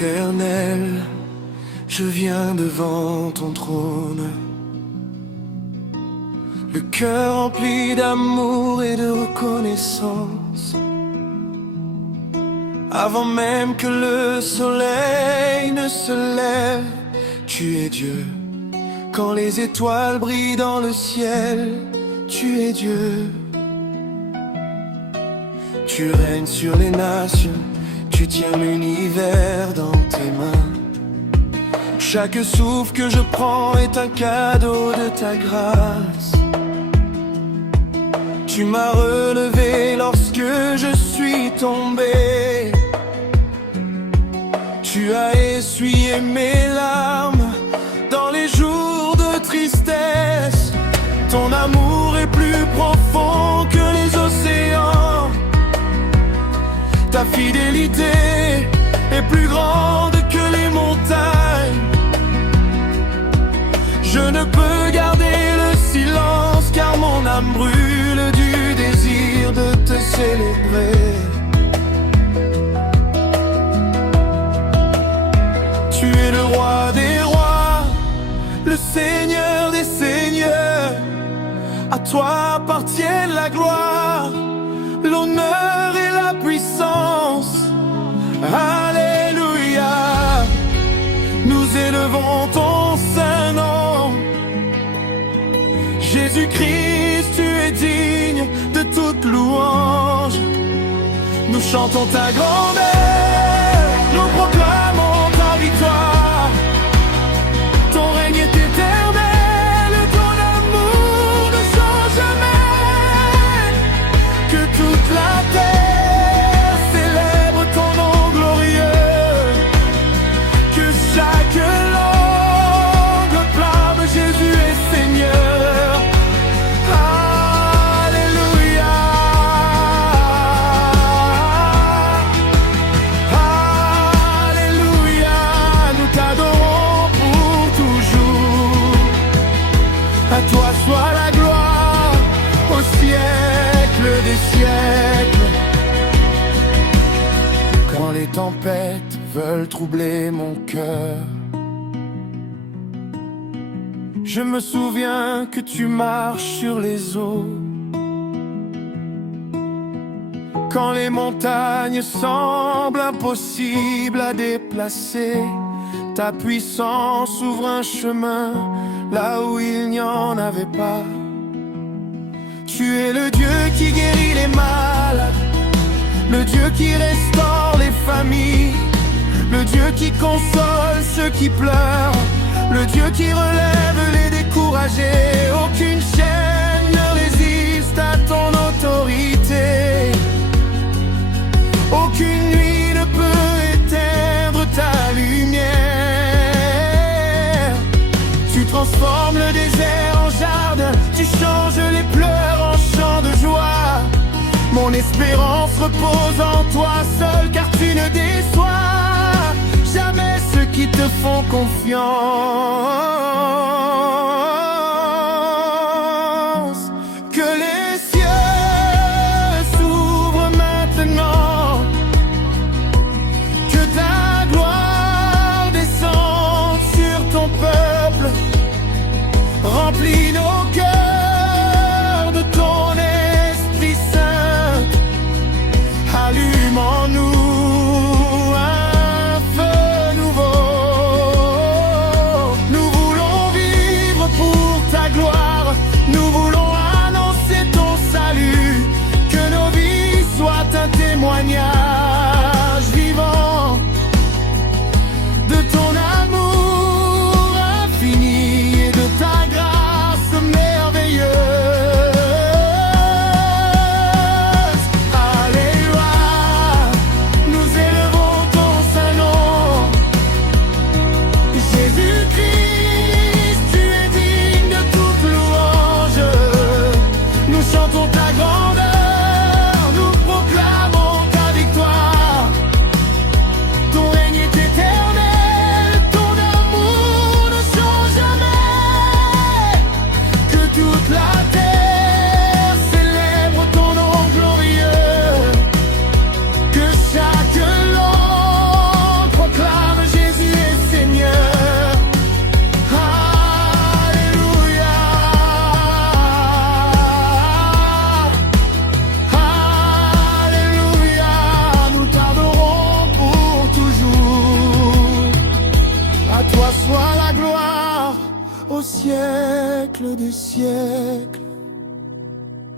Éternel, je viens devant ton trône, le cœur rempli d'amour et de reconnaissance. Avant même que le soleil ne se lève, tu es Dieu. Quand les étoiles brillent dans le ciel, tu es Dieu. Tu règnes sur les nations, tu tiens l'univers dans tes mains. Chaque souffle que je prends est un cadeau de ta grâce. Tu m'as relevé lorsque je suis tombé. Tu as essuyé mes larmes dans les jours de tristesse. Ton amour est plus profond que les océans. Ta fidélité est plus grande que les montagnes. Je ne peux garder le silence car mon âme brûle du désir de te célébrer. Tu es le roi des rois, le Seigneur des seigneurs. À toi appartiennent la gloire, l'honneur et la puissance. Alléluia, nous élevons ton saint nom. Jésus-Christ, tu es digne de toute louange. Nous chantons ta grandeur, nous proclamons ta victoire. Ton règne est éternel, ton amour ne change jamais. Que toute la terre célèbre ton nom glorieux. Que chaque langue proclame Jésus est Seigneur. Alléluia. Alléluia. Nous t'adorons pour toujours. À toi soit la gloire au siècle des siècles. Quand les tempêtes veulent troubler mon cœur, je me souviens que tu marches sur les eaux. Quand les montagnes semblent impossibles à déplacer, ta puissance ouvre un chemin là où il n'y en avait pas. Tu es le Dieu qui guérit les malades, le Dieu qui restaure les familles, le Dieu qui console ceux qui pleurent, le Dieu qui relève les découragés. Aucune chaîne ne résiste à ton autorité. Aucune nuit ne peut éteindre ta lumière. Tu transformes le désert en jardin, tu changes les pleurs en chants de joie. Mon espérance repose en toi seul, car tu ne déçois jamais ceux qui te font confiance. Que les cieux s'ouvrent maintenant, que ta gloire descende sur ton peuple. Remplis nos cœurs de ton Esprit Saint. Allume en nous un feu nouveau. Nous voulons vivre au siècle des siècles.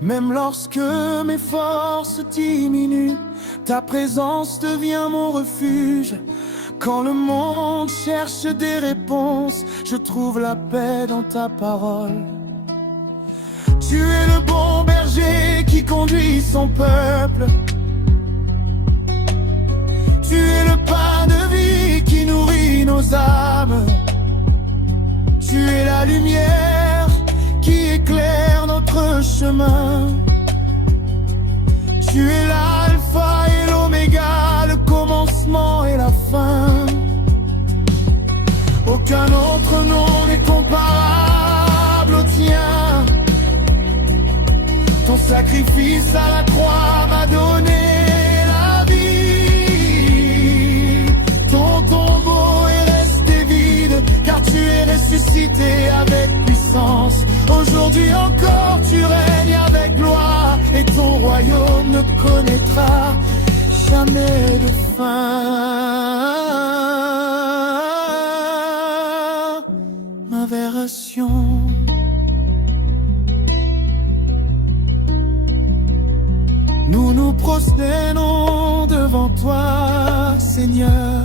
Même lorsque mes forces diminuent, ta présence devient mon refuge. Quand le monde cherche des réponses, je trouve la paix dans ta parole. Tu es le bon berger qui conduit son peuple. Tu es le pain de vie qui nourrit nos âmes. Tu es la lumière qui éclaire notre chemin. Tu es l'alpha et l'oméga, le commencement et la fin. Aucun autre nom n'est comparable au tien. Ton sacrifice à la croix m'a donné la vie. Ton tombeau est resté vide, car tu es ressuscité avec puissance. Aujourd'hui encore tu règnes avec gloire, et ton royaume ne connaîtra jamais de fin. Ma vération. Nous nous prosternons devant toi, Seigneur.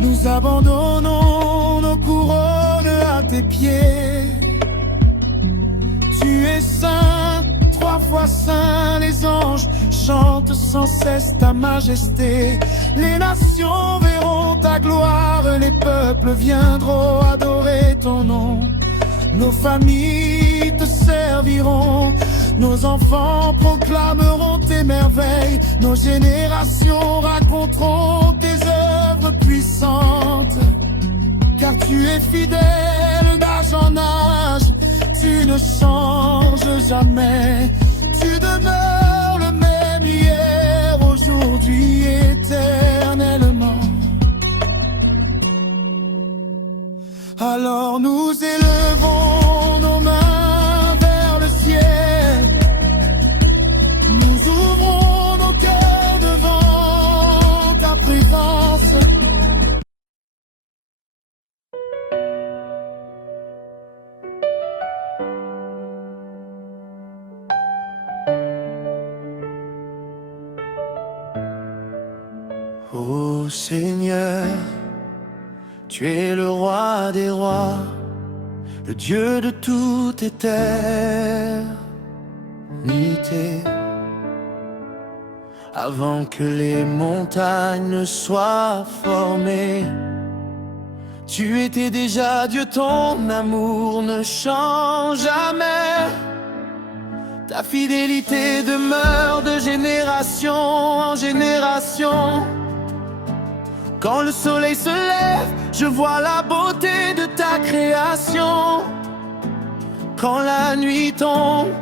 Nous abandonnons nos couronnes à tes pieds. Tu es saint, 3 fois saint. Les anges chantent sans cesse ta majesté. Les nations verront ta gloire, les peuples viendront adorer ton nom. Nos familles te serviront, nos enfants proclameront tes merveilles. Nos générations raconteront tes œuvres puissantes. Car tu es fidèle d'âge en âge, tu ne changes jamais. Tu demeures le même hier, aujourd'hui, éternellement. Alors nous élevons nos mains vers le ciel. Nous ouvrons nos cœurs devant ta présence. Ô Seigneur, tu es le roi des rois, le Dieu de toute éternité. Avant que les montagnes ne soient formées, tu étais déjà Dieu, ton amour ne change jamais. Ta fidélité demeure de génération en génération. Quand le soleil se lève, je vois la beauté de ta création. Quand la nuit tombe,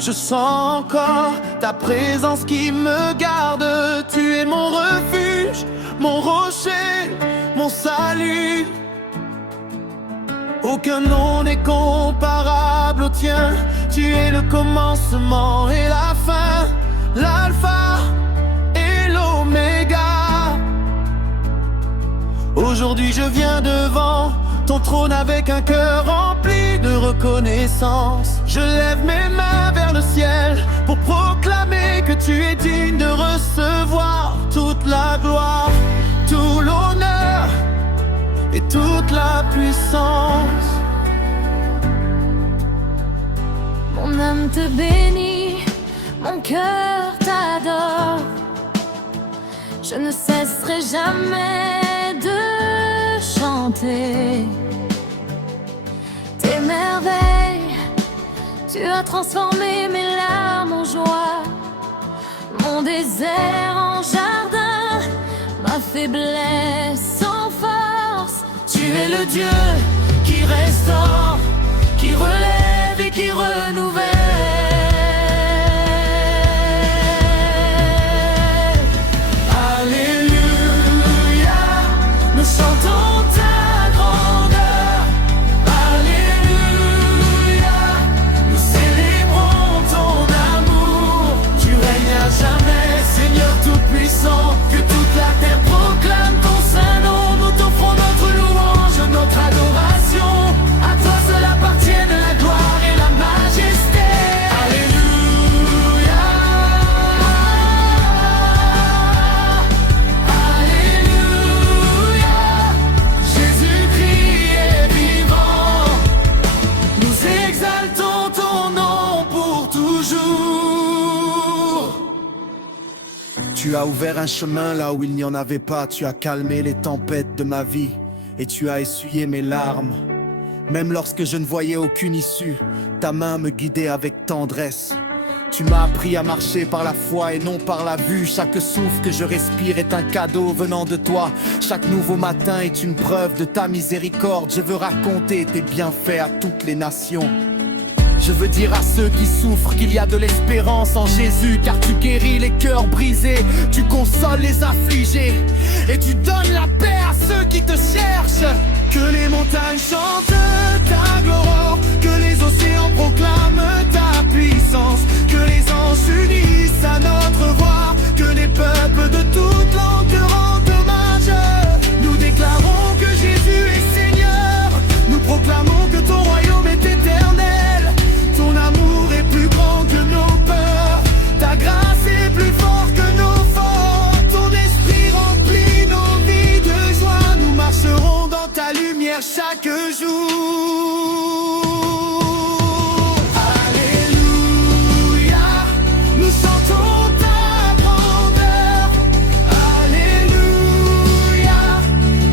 je sens encore ta présence qui me garde. Tu es mon refuge, mon rocher, mon salut. Aucun nom n'est comparable au tien. Tu es le commencement et la fin, l'alpha et l'oméga. Aujourd'hui je viens devant ton trône avec un cœur rempli de reconnaissance. Je lève mes mains vers le ciel pour proclamer que tu es digne de recevoir toute la gloire, tout l'honneur et toute la puissance. Mon âme te bénit, mon cœur t'adore. Je ne cesserai jamais de chanter tes merveilles. Tu as transformé mes larmes en joie, mon désert en jardin, ma faiblesse en force. Tu es le Dieu qui restaure, qui relève et qui renouvelle. Alléluia, nous chantons ta grandeur. Alléluia, nous célébrons ton amour. Tu règnes à jamais, Seigneur tout-puissant. Que toute la terre proclame ton saint nom. Nous t'offrons notre louange, notre adoration. Tu as ouvert un chemin là où il n'y en avait pas. Tu as calmé les tempêtes de ma vie et tu as essuyé mes larmes. Même lorsque je ne voyais aucune issue, ta main me guidait avec tendresse. Tu m'as appris à marcher par la foi et non par la vue. Chaque souffle que je respire est un cadeau venant de toi. Chaque nouveau matin est une preuve de ta miséricorde. Je veux raconter tes bienfaits à toutes les nations. Je veux dire à ceux qui souffrent qu'il y a de l'espérance en Jésus, car tu guéris les cœurs brisés, tu consoles les affligés et tu donnes la paix à ceux qui te cherchent. Que les montagnes chantent ta gloire, que les océans proclament ta puissance, que les anges unissent à notre voix, que les peuples de toutes langues te rendent hommage. Nous déclarons que Jésus est Seigneur, nous proclamons que ton royaume est éternel. Ton amour est plus grand que nos peurs, ta grâce est plus forte que nos forces. Ton esprit remplit nos vies de joie, nous marcherons dans ta lumière chaque jour. Alléluia, nous chantons ta grandeur. Alléluia,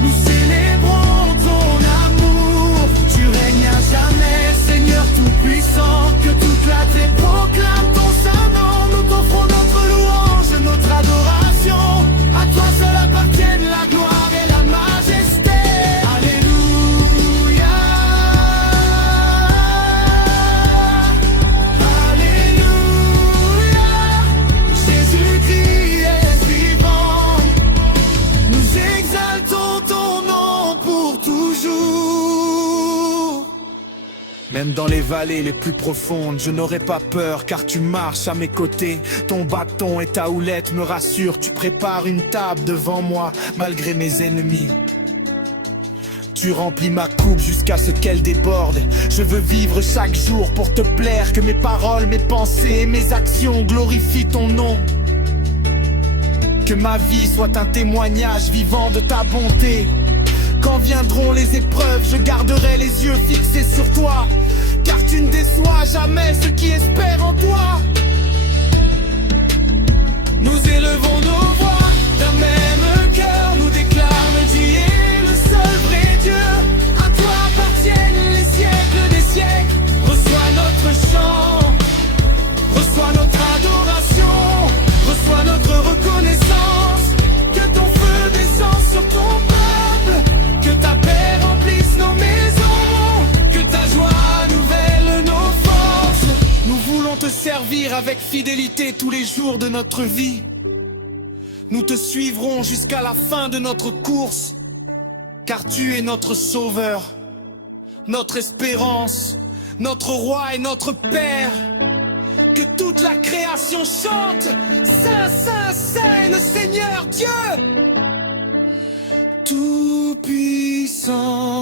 nous célébrons ton amour. Tu règnes à jamais, Seigneur tout-puissant, que toute la terre proclame ton saint nom. Nous t'offrons notre louange, notre adoration. À toi seul appartiennent la gloire et la majesté. Alléluia, Alléluia, Jésus-Christ est vivant. Nous exaltons ton nom pour toujours. Même dans les vallées les plus profondes, je n'aurai pas peur, car tu marches à mes côtés. Ton bâton et ta houlette me rassurent. Tu prépares une table devant moi, malgré mes ennemis. Tu remplis ma coupe jusqu'à ce qu'elle déborde. Je veux vivre chaque jour pour te plaire, que mes paroles, mes pensées et mes actions glorifient ton nom. Que ma vie soit un témoignage vivant de ta bonté. Quand viendront les épreuves, je garderai les yeux fixés sur toi, car tu ne déçois jamais ceux qui espèrent en toi. Nous élevons nos voix d'un même cœur, nous déclarons Dieu est le seul vrai Dieu. À toi appartiennent les siècles des siècles. Reçois notre chant, reçois notre adoration, reçois notre reconnaissance. Que ton feu descende sur ton peuple, que ta paix remplisse nos maisons, que ta joie nouvelle nos forces. Nous voulons te servir avec fidélité tous les jours de notre vie. Nous te suivrons jusqu'à la fin de notre course, car tu es notre sauveur, notre espérance, notre roi et notre Père. Que toute la création chante, Saint, Saint, Saint est le Seigneur Dieu tout puissant.